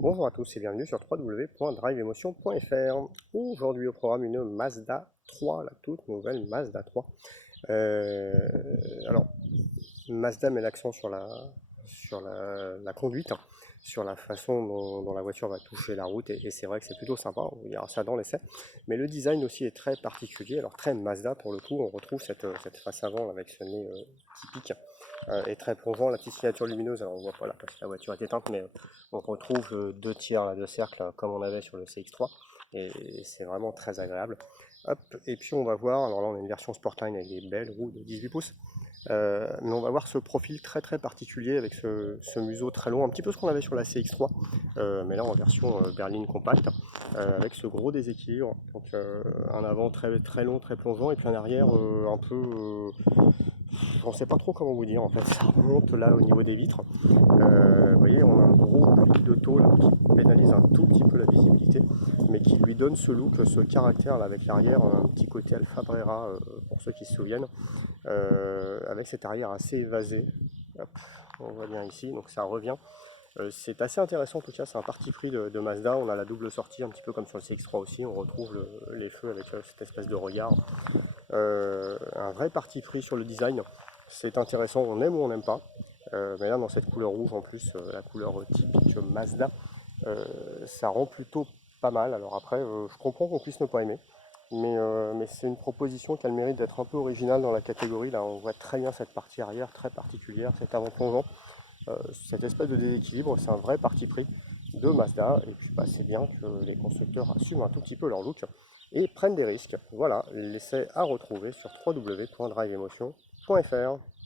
Bonjour à tous et bienvenue sur www.driveemotion.fr. Aujourd'hui au programme une Mazda 3, la toute nouvelle Mazda 3. Alors, Mazda met l'accent sur la conduite, hein, sur la façon dont la voiture va toucher la route et c'est vrai que c'est plutôt sympa, on verra ça dans l'essai. Mais le design aussi est très particulier, alors très Mazda pour le coup, on retrouve cette face avant avec ce nez typique et très plongeant, la petite signature lumineuse, alors on voit pas là parce que la voiture est éteinte, mais on retrouve deux tiers là, de cercle comme on avait sur le CX3 et c'est vraiment très agréable. Hop, et puis on va voir, alors là on a une version Sportline avec des belles roues de 18 pouces. Mais on va voir ce profil très très particulier avec ce museau très long, un petit peu ce qu'on avait sur la CX3, mais là en version berline compacte, avec ce gros déséquilibre. Donc un avant très, très long, très plongeant, et puis un arrière un peu... on ne sait pas trop comment vous dire en fait, ça remonte là au niveau des vitres. Vous voyez, on a un gros pli de tôle qui pénalise un tout petit peu la visibilité, mais qui lui donne ce look, ce caractère là avec l'arrière, un petit côté Alfa Brera pour ceux qui se souviennent, avec cet arrière assez évasé. Hop, on voit bien ici, donc ça revient. C'est assez intéressant en tout cas, c'est un parti pris de Mazda. On a la double sortie, un petit peu comme sur le CX3 aussi, on retrouve les feux avec cette espèce de regard. Un vrai parti pris sur le design, c'est intéressant, on aime ou on n'aime pas. Mais là dans cette couleur rouge en plus, la couleur typique Mazda, ça rend plutôt pas mal. Alors après, je comprends qu'on puisse ne pas aimer, mais c'est une proposition qui a le mérite d'être un peu originale dans la catégorie. Là on voit très bien cette partie arrière très particulière, cet avant-plongeant, cette espèce de déséquilibre, c'est un vrai parti pris de Mazda, et puis bah, c'est bien que les constructeurs assument un tout petit peu leur look et prennent des risques. Voilà, l'essai à retrouver sur www.driveemotion.fr.